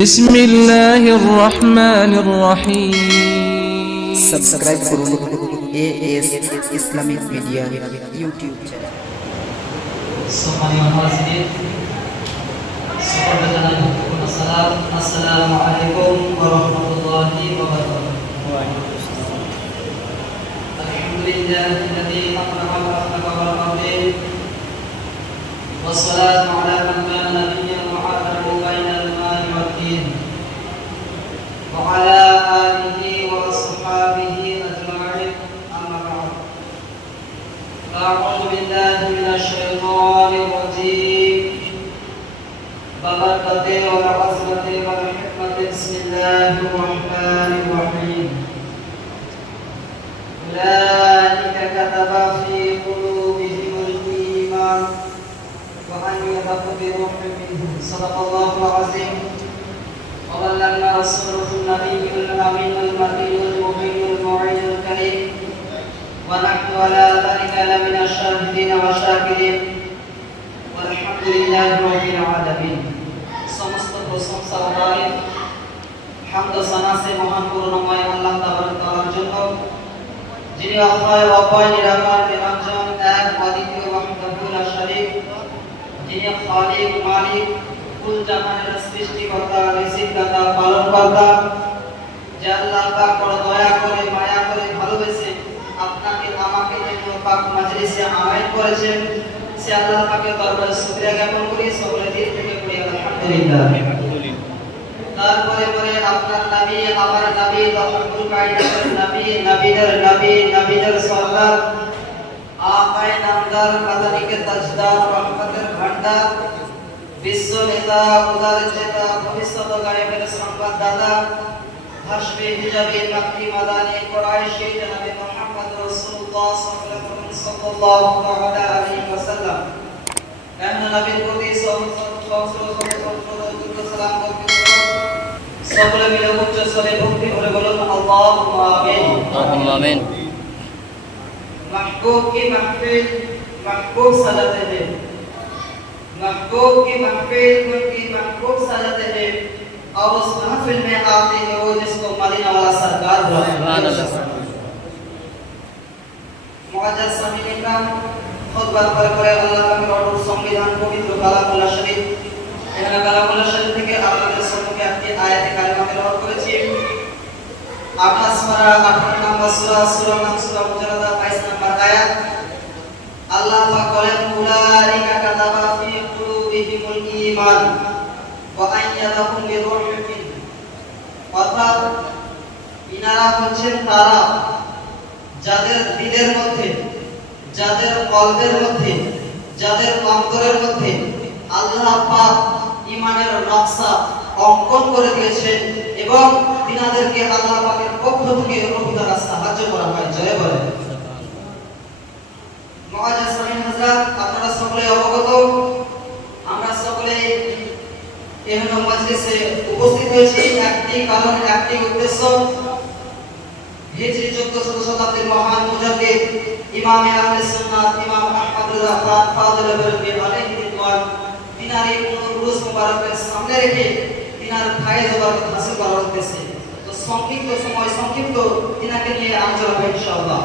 বিসমিল্লাহির রহমানির রহিম। সাবস্ক্রাইব করুন as Islamic media YouTube channel. সম্মানীয় হাজির, সকলকে জানাই ভক্তিপূর্ণ সালাম। আসসালামু আলাইকুম ওয়া রাহমাতুল্লাহি ওয়া বারাকাতুহু। আলহামদুলিল্লাহিল্লাযী আকরামা ওয়া আহলাকা ওয়া রাফা ওয়া সালাতু আলা মান কানা নাবিয়্যান ওয়া আখিরু বাইনাল মা'i ওয়াদ din ওয়া আলা আলিহি ওয়া আসহাবিহি আজমাইন, আম্মা বা'দ। أعوذ بالله من الشيطان الرجيم ببركته وبعظمته وبحكمته بسم الله الرحمن الرحيم أولئك كتب في قلوبهم الإيمان وأيدهم بروح منه صدق الله العظيم وبلغنا رسوله النبي الأمين المكي المبين الموعد الكريم ونحن على ذلك لمن الشاهدين والشاكرين والحمد لله رب العالمين। সমস্ত প্রশংসা ও তারিফ হামদ ও সানা সে মহান করুণাময় আল্লাহ তাআলার জন্য, যিনি অক্ষয় অপয় নিরাকার নিরঞ্জন এক অদ্বিতীয় ওয়াহদাহু লা শারীক, যিনি খালিক মালিক কুল জাহানের সৃষ্টিকর্তা রিজিকদাতা পালনকর্তা, যে আল্লাহ পাক বড় দয়া করে মায়া করে ভালোবেসে আপনাকে আমাকে পাক মাজলিসে আমানত করেছেন। সে আল্লাহ পাকের দরবারে শুকরিয়া জ্ঞাপন করি, সকলে দিল থেকে করি আলহামদুলিল্লাহ। তারপরে আপনার নবী আমার নবী রহমতুল কায়নাতের নবী নবীদের নবী নবীদের সরদার আকায়ে নামদার মাদানিকে তাজদার রহমতের ভান্ডার বিশ্ব নেতা উদার চেতা ভবিষ্যৎ গায়েবের সংবাদদাতা হাসবে হিজাবে মাক্কি মাদানী কুরাইশি জনাবে মুহাম্মদ রাসূলুল্লাহ সাল্লাল্লাহু আলাইহি ওয়াসাল্লাম এমন নবীর প্রতি সালাম সকলে মিলে উচ্চ স্বরে ভক্তি করে বলুন আল্লাহুম্মা আমিন। আল্লাহুম্মা আমিন। महबूब की महफिल महबूब सजाते हैं, महबूब की महफिल उनकी महबूब सजाते हैं, और उस महफिल में आते हैं वो जिसको मदीना वाला सरकार बुलाते हैं। सुभान अल्लाह। मुअज्जज सामीन इकराम, खुतबा করে আল্লাহ পাকের অটুট সংবিধান পবিত্র কালামুল্লাহ শরীফ, এখানে কালামুল্লাহ শরীফ থেকে আপনাদের সম্মুখে একটি আয়াতে কারিমা তেলাওয়াত করেছি। 28 পারা 18 নম্বর সূরা, সূরা নাম সূরা মুজাদালা 22 নম্বর আয়াত। আল্লাহ পাক বলেন উলাইকা কাতাবা ফি কুলুবিহিমুল ঈমান ওয়া আইয়াদাহুম বিরূহিন মিনহু, অর্থাৎ ইনারা হচ্ছেন তারা যাদের দিলের মধ্যে, যাদের কলবের মধ্যে, যাদের অন্তরের মধ্যে আল্লাহ পাক ঈমানের নকশা অঙ্কন করে দিয়েছেন এবং তিনাদেরকে আল্লাহ পাকের পক্ষ থেকে রূহ দ্বারা সাহায্য করা হয়। জয় বলেন। মুআজ্জাজ সামিন হযরত, আপনারা সকলে অবগত, আমরা সকলে এখানে মজলিসে উপস্থিত হয়েছি একটি কারণ, একটি উদ্দেশ্য। হিজরি 1400 শতাব্দীর মহান মুজাদ্দিদ ইমামে আহলে সুন্নাত ইমাম আহমদ রিজা খান ফাযিল বেরলভী আলাইহি রিদওয়ান, তিনার এই রোজ মুবারকের সামনে রেখে তিনার ফায়েজ ও বরকত হাসিল করার উদ্দেশ্যে তো সংক্ষিপ্ত সময় সংক্ষিপ্ত তিনাকে নিয়ে আলোচনা হবে ইনশাআল্লাহ।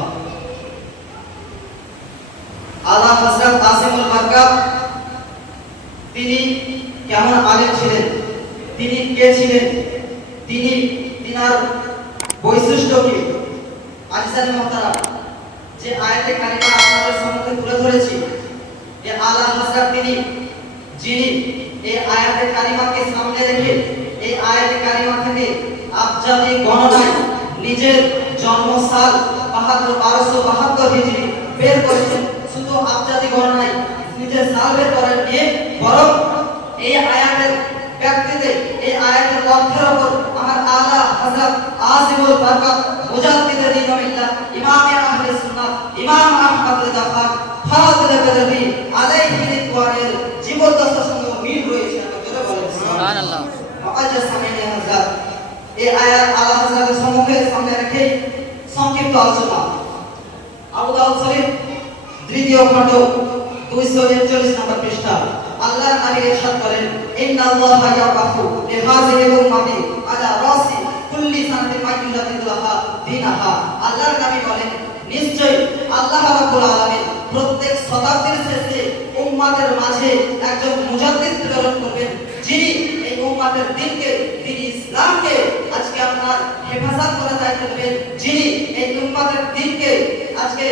আলা হযরত আসিমুল বারকাত, তিনি কেমন আলেম ছিলেন, তিনি কে ছিলেন, তিনি তিনার বৈশিষ্ট্য কি? আজিজানে মুহতারাম, যে আয়াতে কারিমা আপনাদের সম্মুখে তুলে ধরেছি, এই আলা হযরত তিনি যিনি এই আয়াতে কারিমাকে সামনে রেখে এই আয়াতে কারিমা থেকে আবজাদি গণনায় নিজের জন্মসাল 1272 হিজরি বের করেছেন। শুধু আবজাদি গণনায় নিজের সাল বের করেন নিয়ে, বরং এই আয়াতের ব্যক্তিতে, এই আয়াতের অর্থের উপর আমার আলা হযরত আসিমুল বারকাত মুজাদ্দিদ ইমামিল্লাহ ইমামে আহলে সুন্নাত ইমাম আহমদ রিজা খান ফাযিল বেরলভী আলাইহি রিদওয়ানের জীবদ্দশার সঙ্গে মিল রয়েছে। আপনারা বলেন সুবহানাল্লাহ। মুআজ্জাজ সামিন হযরত, এই আয়াত আলা হযরতের সামনে রেখে সংক্ষিপ্ত আলোচনা। আবু দাউদ শরীফ দ্বিতীয় খণ্ড 241 নম্বর পৃষ্ঠা। আল্লাহর নবী ইরশাদ করেন, ইন্নাল্লাহা ইয়াবাসু লিহাযিহিল রহমাতি আলা রাসি কুল্লি সানাতি মাইয়ুজাতিল্লাহা দিনাহা। আল্লাহর নবী বলেন, নিশ্চয়ই আল্লাহ রাব্বুল আলামিন প্রত্যেক শতাব্দীর শেষে উম্মতের মাঝে একজন মুজাদ্দিদ প্রেরণ করবেন, যিনি এই উম্মতের দ্বীনকে, তিনি ইসলামকে আজকে আপনার হেফাজত করে দায়িত্ব নেবেন, যিনি এই উম্মতের দ্বীনকে আজকে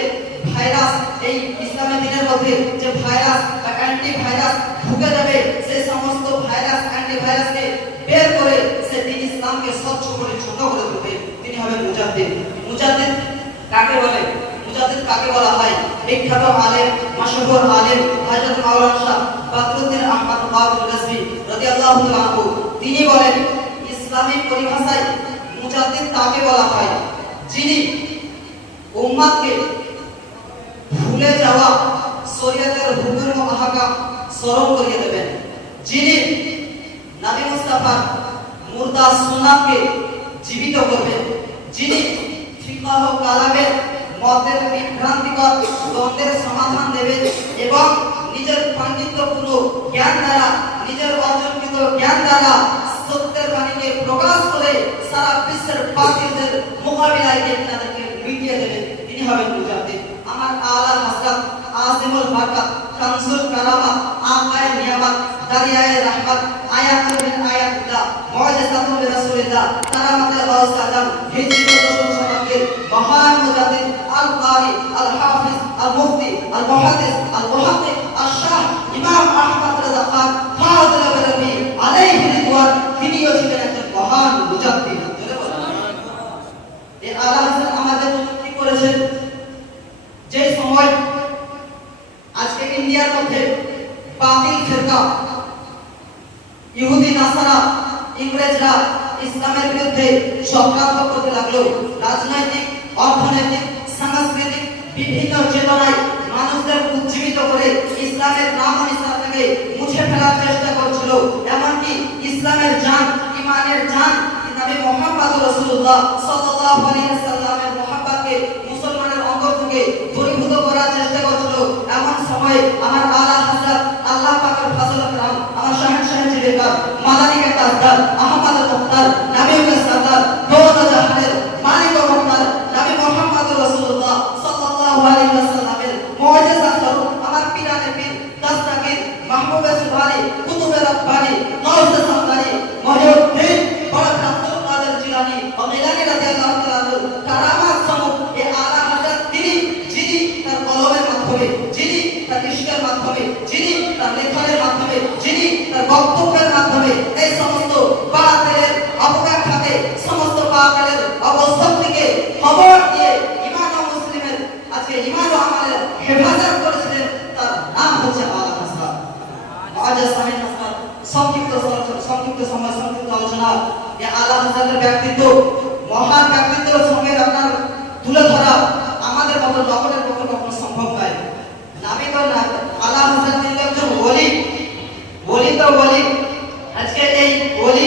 ভাইরাস, এই ইসলামের দ্বীনের মধ্যে যে ভাইরাস বা অ্যান্টি ভাইরাস ঢুকে যাবে, সেই সমস্ত ভাইরাস অ্যান্টি ভাইরাসকে বের করে সে দ্বীন ইসলামকে স্বচ্ছ পরিচ্ছন্ন করে তুলবে। তিনি হবেন মুজাদ্দিদ। মুজাদ্দিদ কাকে বলে? মুজাদ্দিদ কাকে বলা হয়? বিখ্যাত আলেম, মাশহুর আলেম হযরত মাওলানা শাহ বদরুদ্দীন আহমদ কাদরি রাজভী রাদিয়াল্লাহু তাআলা আনহু, তিনি বলেন, ইসলামী পরিভাষায় মুজাদ্দিদ তাকে বলা হয় যিনি উম্মতকে ভুলে যাওয়া শরীয়তের হুকুম ও আহকাম স্মরণ করিয়ে দেবেন, যিনি নবী মুস্তাফার মুর্দা সুন্নাতকে জীবিত করবেন, যিনি ফিকহ ও কালামের মতের বিভ্রান্তিকর দ্বন্দ্বের সমাধান দেবেন এবং নিজের পাণ্ডিত্যপূর্ণ জ্ঞান দ্বারা, নিজের অর্জনকৃত জ্ঞান দ্বারা সত্যের বাণীকে প্রকাশ করে সারা বিশ্বের বাতিলদের মোকাবিলায় তাদেরকে মিটিয়ে দেবেন। তিনি হবেন মুজাদ্দিদ। আমার আলা হযরত আজিমুল বারকাত, কানজুল কারামাত, আকায়ে নিয়ামত, দারিয়ায়ে রহমত, আয়াতুল মিন আয়াতিল্লাহ, মুআজিজাতুল রাসূলিল্লাহ, কারামাতুল গাউস আজম, হিজরি দশম শতাব্দীর মহান মুজাদ্দিদ, আল কারি, আল হাফিজ, আল মুফতি, আল মুহাদ্দিস, আল মুহাক্কিক, আল শাহ ইমাম আহমদ রাজা খান ফাদুল বরবি আলাইহি রিদওয়ান, তিনিও ছিলেন একজন মহান মুজাদ্দিদ। এই আলা হাসান আমাদের জন্য কি করেছেন? যে সময় আজকে ইন্ডিয়ার মধ্যে বাতিল ফিরকা, ইহুদি নাসারা, ইংরেজরা ইসলামের বিরুদ্ধে চক্রান্ত করতে লাগলো, রাজনৈতিক, অর্থনৈতিক, সাংস্কৃতিক বিভিন্ন চেতনায় মানুষদের উজ্জীবিত করে ইসলামের নাম ও নিশানা থেকে মুছে ফেলার চেষ্টা করছিল, এমনকি ইসলামের জান, ঈমানের জান নবী মুহাম্মদ রাসূলুল্লাহ সাল্লাল্লাহু আলাইহি ওয়াসাল্লামের মুহাব্বতকে মুসলমানের অন্তর থেকে দূরীভূত করার চেষ্টা করছিল। এমন সময় আমার আলা হযরত আল্লাহ পাকের ফজল کرام, আমার শাহেনশাহ জিবেকার, মাদানী কে তাজদার, আহমদ মুখতার, নবী কে সরদার, দোনো জাহানের মালিক ও মুখতার নবী মুহাম্মদ রাসূলুল্লাহ সাল্লাল্লাহু আলাইহি ওয়াসাল্লামের মুআজিজা স্বরূপ আমার পীরানে পীর, দস্তগীর, মাহবুবে সুবহানী, কুতুবে রব্বানী, গাউসে সামদানি, মহিউদ্দিন বড় আব্দুল কাদের জিলানী ও গিলানী রাদিয়াল্লাহু তাআলা আনহু কারামাত সমূহ এই আলা হযরত তিনি, যিনি তার কলমের মাধ্যমে, যিনি তার ইশকের মাধ্যমে, যিনি তার লেখনের মাধ্যমে, যিনি তার বক্তব্যের মাধ্যমে এই সমস্ত বাতিলের অপব্যাখ্যাকে, সমস্ত বাতিলের অবস্থিতিকে খবর দিয়ে ঈমান ও মুসলিমের আজকে ঈমান ও আমলের হেফাজত করেছিলেন, তার নাম হচ্ছে আলা হাসান। মুআজ্জাজ সামিন হাসান সংক্ষিপ্ত সময় সংক্ষিপ্ত আলোচনা, এই আলা হাসানের ব্যক্তিত্ব, মহান ব্যক্তিত্বের সঙ্গে আপনার তুলে ধরা আমাদের মতো নগরের পক্ষে কখনো সম্ভব নয়। নামে তো না, আলা হাসান তিনি একজন ওলি, ওলি তো ওলি। আজকে এই ওলি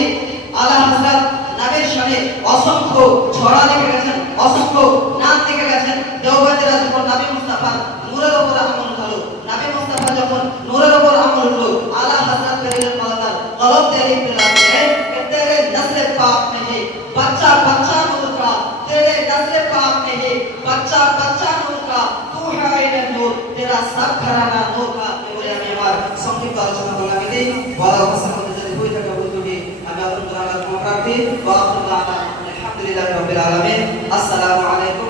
আলা হাসান নামের সামনে অসংখ্য ছড়া লিখে গেছেন, অসংখ্য নাম লিখে গেছেন। দেওবন্দিরা যখন নবী মুস্তাফা নূরের উপর আমল হলো, নবী মুস্তাফা যখন নূরের উপর আমল হলো, আলা হাসান করিলেন মালাদার কলম দিয়ে লিখতে লাগলেন कि तेरे नस्ल पाक में है बच्चा बच्चा नूर का, तेरे नस्ल पाक में है बच्चा बच्चा नूर का, तू है आईने नूर, तेरा सब घराना नूर का। বলে আমি আমার সংক্ষিপ্ত আলোচনা করলাম। এই বড় ভাষার মধ্যে যদি হয়ে থাকে বন্ধুটি, আমি আপনাদের আল্লাহর ক্ষমা প্রার্থী। ওয়া আলহামদুলিল্লাহি রাব্বিল আলামিন। আসসালামু আলাইকুম।